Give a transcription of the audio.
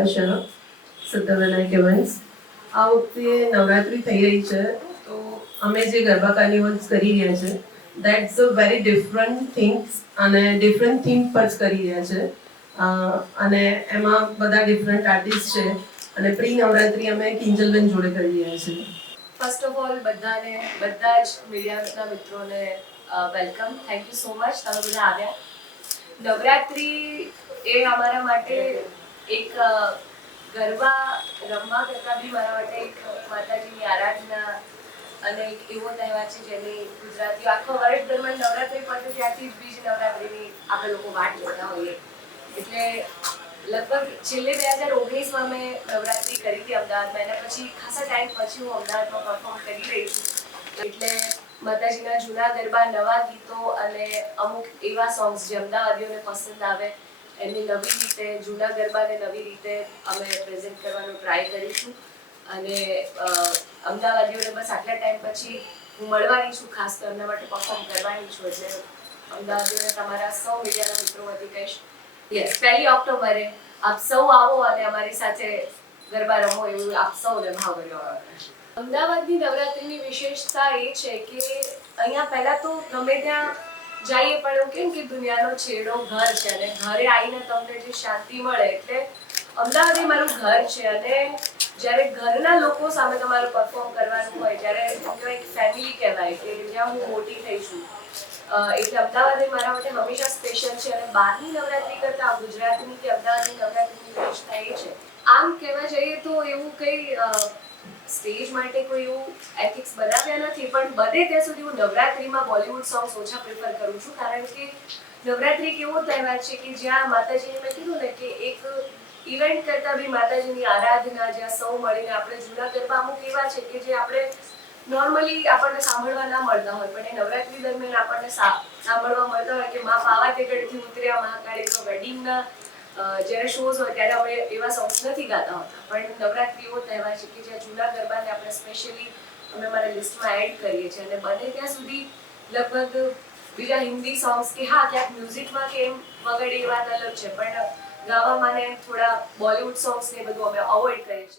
Monica Shah, સિદ્ધવિનાયક events. આ વખતે નવરાત્રિ થઈ રહી છે, તો અમે જે ગરબા કાર્નિવલ્સ કરી રહ્યા છે, that's a very different things અને ડિફરન્ટ થીમ પર જ કરી રહ્યા છે. અને એમાં બધા ડિફરન્ટ આર્ટિસ્ટ છે અને પ્રી નવરાત્રિ અમે કિંજલબેન જોડે કરી રહ્યા છીએ. ફર્સ્ટ ઓફ ઓલ બધા જ મીડિયાના મિત્રોને welcome. Thank you so much તમે બધા આવ્યા. નવરાત્રિ એ અમારા માટે એક ગરબા રમવા કરતાં બી મારા માટે એક માતાજીની આરાધના અને એક એવો તહેવાર છે જેની ગુજરાતીઓ આખો વર્ષ દરમિયાન નવરાત્રિ પડે ત્યારથી બીજ નવરાત્રિની આપણે લોકો વાટ જોતા હોઈએ. એટલે લગભગ છેલ્લે 2019માં મેં નવરાત્રિ કરી હતી અમદાવાદમાં. એના પછી ખાસા ટાઈમ પછી હું અમદાવાદમાં પરફોર્મ કરી રહી છું. એટલે માતાજીના જૂના ગરબા, નવા ગીતો અને અમુક એવા સોંગ્સ જે અમદાવાદીઓને પસંદ આવે એની નવી રીતે, જૂના ગરબાને નવી રીતે અમે પ્રેઝન્ટ કરવાનો ટ્રાય કરીશું. અને અમદાવાદીઓને બસ આટલા ટાઈમ પછી હું મળવાની છું, ખાસ તો એમના માટે પરફોર્મ કરવાની છું. એટલે અમદાવાદીઓને તમારા સૌ મીડિયાના મિત્રો વતી કહીશ, યસ, 1 ઓક્ટોબરે આપ સૌ આવો અને અમારી સાથે ગરબા રમો એવું આપ સૌને ભાવભર્યો આમંત્રણ. અમદાવાદની નવરાત્રિની વિશેષતા એ છે કે અહીંયા પહેલા તો ગમે ત્યાં જઈએ પણ એવું કેમ કે દુનિયાનો છેડો ઘર છે અને ઘરે આવીને તમને જે શાંતિ મળે, એટલે અમદાવાદ એ મારું ઘર છે. અને જ્યારે ઘરના લોકો સામે તમારે પરફોર્મ કરવાનું હોય, જ્યારે એક ફેમિલી કહેવાય કે જ્યાં હું મોટી થઈ છું, એટલે અમદાવાદ એ મારા માટે હંમેશા સ્પેશિયલ છે. અને બહારની નવરાત્રિ કરતાં ગુજરાતની કે અમદાવાદની નવરાત્રિની વિશેષતા એ છે, આમ કહેવા જઈએ તો એવું કંઈ સ્ટેજ માટે કોઈ એવું એથિક્સ બનાવ્યા નથી, પણ બધે ત્યાં સુધી હું નવરાત્રિમાં બોલિવૂડ સોંગ્સ ઓછા પ્રિફર કરું છું. કારણ કે નવરાત્રિ એક એવો તહેવાર છે કે જ્યાં માતાજીને મેં કીધું ને કે એક ઇવેન્ટ કરતાં બી માતાજીની આરાધના, જ્યાં સૌ મળીને આપણે જૂના ગરબા અમુક એવા છે કે જે આપણે નોર્મલી આપણને સાંભળવા ના મળતા હોય, પણ એ નવરાત્રિ દરમિયાન આપણને સાંભળવા મળતા હોય કે મા પાવાગઢથી ઉતર્યા મહાકાળી વેડિંગના જ્યારે શોઝ હોય ત્યારે અમે એવા સોંગ્સ નથી ગાતા હોતા. પણ નવરાત્રિ એવો તહેવાર છે કે જ્યાં જૂના ગરબાને આપણે સ્પેશિયલી અમે અમારા લિસ્ટમાં એડ કરીએ છીએ. અને બને ત્યાં સુધી લગભગ બીજા હિન્દી સોંગ્સ કે હા ક્યાંક મ્યુઝિકમાં કે એમ વગાડે એ વાત અલગ છે, પણ ગાવામાં ને થોડા બોલિવૂડ સોંગ્સ ને બધું અમે અવોઇડ કરીએ છીએ.